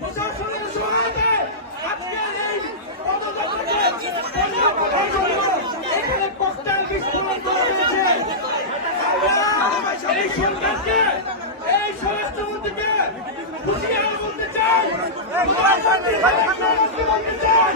প্রশাসনের সহায়তায় আজকের এই পদযাত্রাকে এখানে ককটেল বিস্ফোরণ করা হয়েছে। আমরা এই সরকারকে, এই স্বরাষ্ট্রমন্ত্রীকে হুঁশিয়ার বলতে চাই, বলতে চাই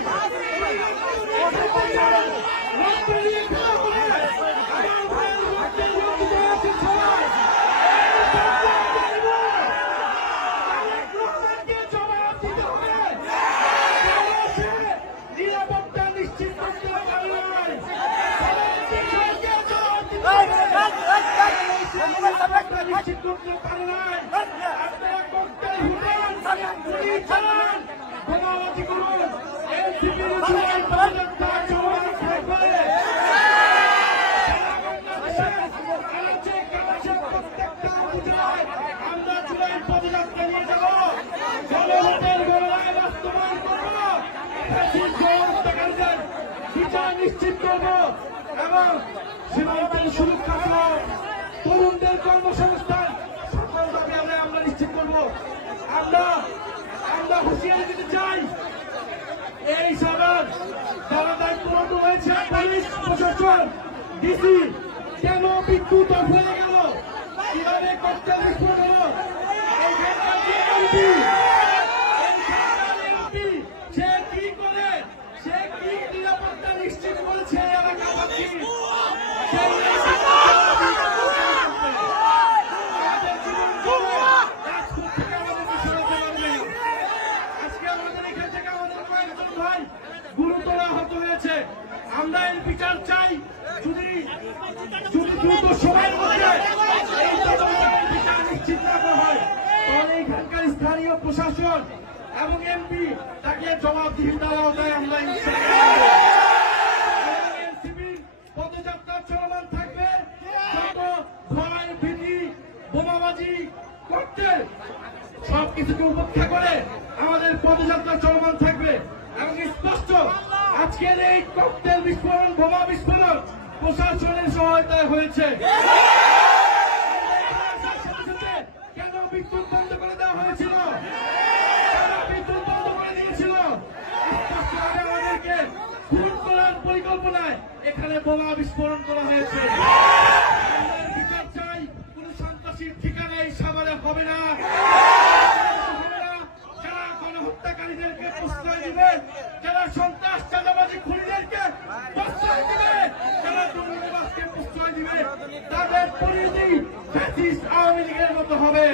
নিরাপত্তা নিশ্চিত করতে পারে নাই, নিশ্চিত করতে পারে নাই। আপনারা ককটেল হুটান, গুলি চালান, বোমাবাজি করুন, এনসিপির পদযাত্রা চলমান থাকবে। প্রত্যেকটা উপজেলায় আমরা জুলাই পদযাত্রা নিয়ে যাব, জনগণের গণনায় বাস্তবায়ন করব, বিচার নিশ্চিত করব এবং সীমান্তের সুরক্ষা সহ তরুণদের কর্মসংস্থান সকল দাবি আমরা নিশ্চিত করব। আমরা হুঁশিয়ারি দিতে চাই, এই সরকার যারা দায়িত্বরত হয়েছে, পুলিশ প্রশাসন, ডিসি, কেন বিদ্যুৎ অফ হয়ে গেল, কিভাবে ককটেল বিস্ফোরণ হলো, সে কি করে, সে কি নিরাপত্তা নিশ্চিত করেছে এলাকাবাসী, গুরুতর আহত হয়েছে। আমরা এর বিচার চাই, যদি দ্রুত সময়ের মধ্যে এই তদন্তের বিচার নিশ্চিত না করা হয়, তাহলে এখানকার স্থানীয় প্রশাসন এবং এমপি তাকে জবাবদিহিতার আওতায় আমরা এনসিপির পদযাত্রা চলমান থাকবে। যত ভয়, ভীতি, বোমাবাজি করতে সবকিছুকে উপেক্ষা করে আমাদের পদযাত্রা চলমান থাকবে এবং স্পষ্ট আজকের এই ককটেল বিস্ফোরণ, বোমা বিস্ফোরণ প্রশাসনের সহায়তায় হয়েছে। কেন বিদ্যুৎ বন্ধ করে দেওয়া হয়েছিল, বিদ্যুৎ বন্ধ করে দিয়েছিল, আমাদেরকে খুন করার পরিকল্পনায় এখানে বোমা বিস্ফোরণ করা হয়েছে। বিচার চাই, কোন সন্ত্রাসীর ঠিকানা এই সাভারে হবে না। যারা গণহত্যাকারীদেরকে প্রশ্রয় দিবে, যারা সন্ত্রাস চাঁদাবাজি খুনিদেরকে প্রশ্রয় দিবে, যারা দুর্নীতিবাজকে প্রশ্রয় দিবে, তাদের পরিণতি ফ্যাসিস্ট আওয়ামী লীগের মতো হবে।